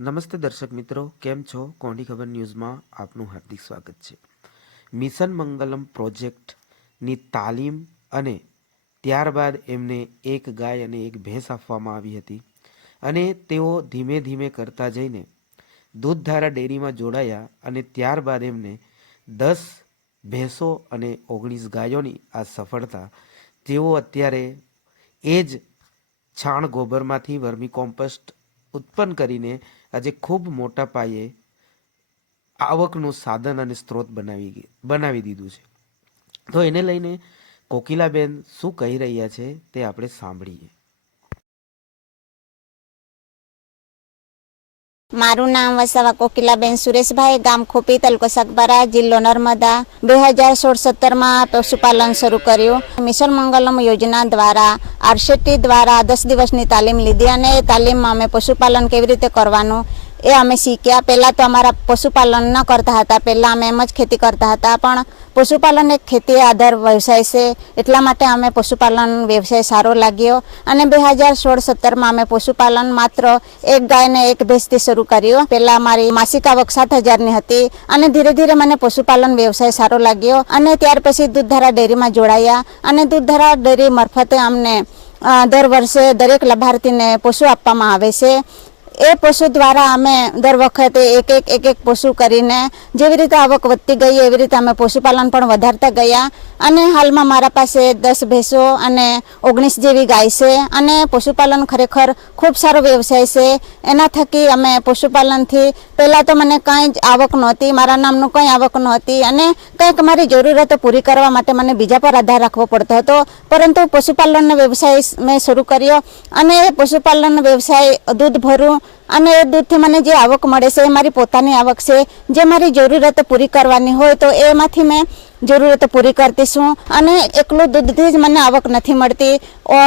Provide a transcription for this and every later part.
નમસ્તે દર્શક મિત્રો, કેમ છો? કોની ખબર ન્યૂઝમાં આપનું હાર્દિક સ્વાગત છે. મિશન મંગલમ પ્રોજેક્ટની તાલીમ અને ત્યારબાદ એમને એક ગાય અને એક ભેંસ આપવામાં આવી હતી અને તેઓ ધીમે ધીમે કરતા જઈને દૂધધારા ડેરીમાં જોડાયા અને ત્યારબાદ એમને દસ ભેંસો અને ઓગણીસ ગાયોની આ સફળતા તેઓ અત્યારે એ જ છાણ ગોબરમાંથી વર્મી કોમ્પોસ્ટ ઉત્પન્ન કરીને આજે ખૂબ મોટા પાયે આવકનું સાધન અને સ્ત્રોત બનાવી બનાવી દીધું છે. તો એને લઈને કોકિલાબેન શું કહી રહ્યા છે તે આપણે સાંભળીએ. મારું નામ વસાવા કોકિલાબેન સુરેશભાઈ, ગામ ખોપી, તાલુકો સગબરા, જિલ્લો નર્મદા. બે હજાર સોળ સત્તરમાં પશુપાલન શરૂ કર્યું. મિશન મંગલમ યોજના દ્વારા, આરસેટી દ્વારા દસ દિવસની તાલીમ લીધી અને તાલીમમાં અમે પશુપાલન કેવી રીતે કરવાનું એ અમે શીખ્યા. પહેલાં તો અમારા પશુપાલન ન કરતા હતા. પહેલાં અમે એમ જ ખેતી કરતા હતા. પણ પશુપાલન એક ખેતી આધાર વ્યવસાય છે. એટલા માટે અમે પશુપાલન વ્યવસાય સારો લાગ્યો. અને બે હજાર સોળ સત્તરમાં અમે પશુપાલન માત્ર એક ગાયને એક ભેંસથી શરૂ કર્યું. પહેલાં મારી માસિક આવક સાત હજારની હતી અને ધીરે ધીરે મને પશુપાલન વ્યવસાય સારો લાગ્યો. અને ત્યાર પછી દૂધધારા ડેરીમાં જોડાયા. અને દૂધધારા ડેરી મારફતે અમને દર વર્ષે દરેક લાભાર્થીને પશુ આપવામાં આવે છે. એ પશુ દ્વારા અમે દર વખતે એક એક એક એક પશુ કરીને જેવી રીતે આવક વધતી ગઈ, એવી રીતે અમે પશુપાલન પણ વધારતા ગયા. અને હાલમાં મારા પાસે દસ ભેંસો અને ઓગણીસ જેવી ગાય છે અને પશુપાલન ખરેખર ખૂબ સારો વ્યવસાય છે. એના થકી અમે પશુપાલનથી પહેલાં તો મને કાંઈ જ આવક નહોતી, મારા નામનું કંઈ આવક નહોતી અને કંઈક મારી જરૂરતો પૂરી કરવા માટે મને બીજા પર આધાર રાખવો પડતો હતો. પરંતુ પશુપાલનનો વ્યવસાય મેં શરૂ કર્યો અને પશુપાલનનો વ્યવસાય દૂધ ભરું અને એ દૂધથી મને જે આવક મળે છે, એ મારી પોતાની આવક છે, જે મારી જરૂરતો પૂરી કરવાની હોય તો એમાંથી મેં જરૂરતો પૂરી કરતી છું. અને એકલું દૂધથી જ મને આવક નથી મળતી.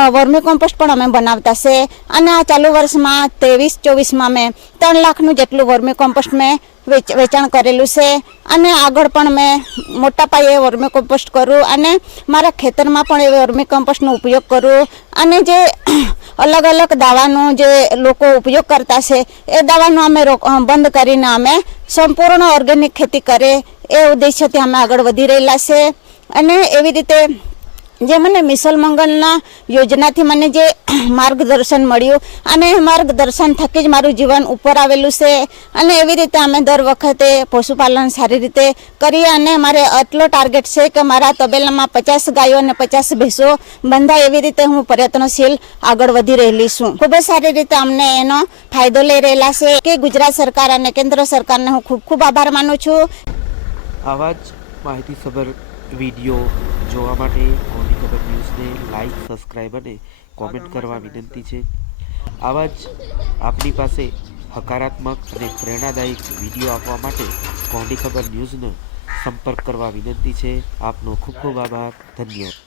વર્મી કોમ્પોસ્ટ પણ અમે બનાવતા છે. અને આ ચાલુ વર્ષમાં ત્રેવીસ ચોવીસમાં મેં ત્રણ લાખનું જેટલું વર્મી કોમ્પોસ્ટ મેં વેચ- વેચાણ કરેલું છે. અને આગળ પણ મેં મોટા પાયે વર્મી કોમ્પોસ્ટ કરું અને મારા ખેતરમાં પણ એ વર્મી કોમ્પોસ્ટનો ઉપયોગ કરું. અને જે અલગ અલગ દાવાનો જે લોકો ઉપયોગ કરતા છે, એ દાવાનો અમે બંધ કરીને અમે સંપૂર્ણ ઓર્ગેનિક ખેતી કરે, એ ઉદ્દેશ્યથી અમે આગળ વધી રહેલા છે. અને એવી રીતે જે મને મિસલ મંગલના યોજનાથી મને જે માર્ગદર્શન મળ્યું, અને માર્ગદર્શન થકી જ મારું જીવન ઉપર આવેલું છે. અને એવી રીતે અમે દર વખતે પશુપાલન સારી રીતે કરીએ અને મારે આટલો ટાર્ગેટ છે કે મારા તબેલામાં પચાસ ગાયો અને પચાસ ભેંસો બંધાય એવી રીતે હું પ્રયત્નશીલ આગળ વધી રહેલી છું. ખૂબ જ સારી રીતે અમને એનો ફાયદો લઈ રહેલા છે કે ગુજરાત સરકાર અને કેન્દ્ર સરકારને હું ખૂબ ખૂબ આભાર માનું છું. આવા જ માહિતીસભર વીડિયો જોવા માટે કોંડી ખબર ન્યૂઝને લાઈક સબસ્ક્રાઈબ અને કોમેન્ટ કરવા વિનંતી છે. આવા જ આપની પાસે હકારાત્મક અને પ્રેરણાદાયક વીડિયો આપવા માટે કોની ખબર ન્યૂઝનો સંપર્ક કરવા વિનંતી છે. આપનો ખૂબ ખૂબ આભાર. ધન્યવાદ.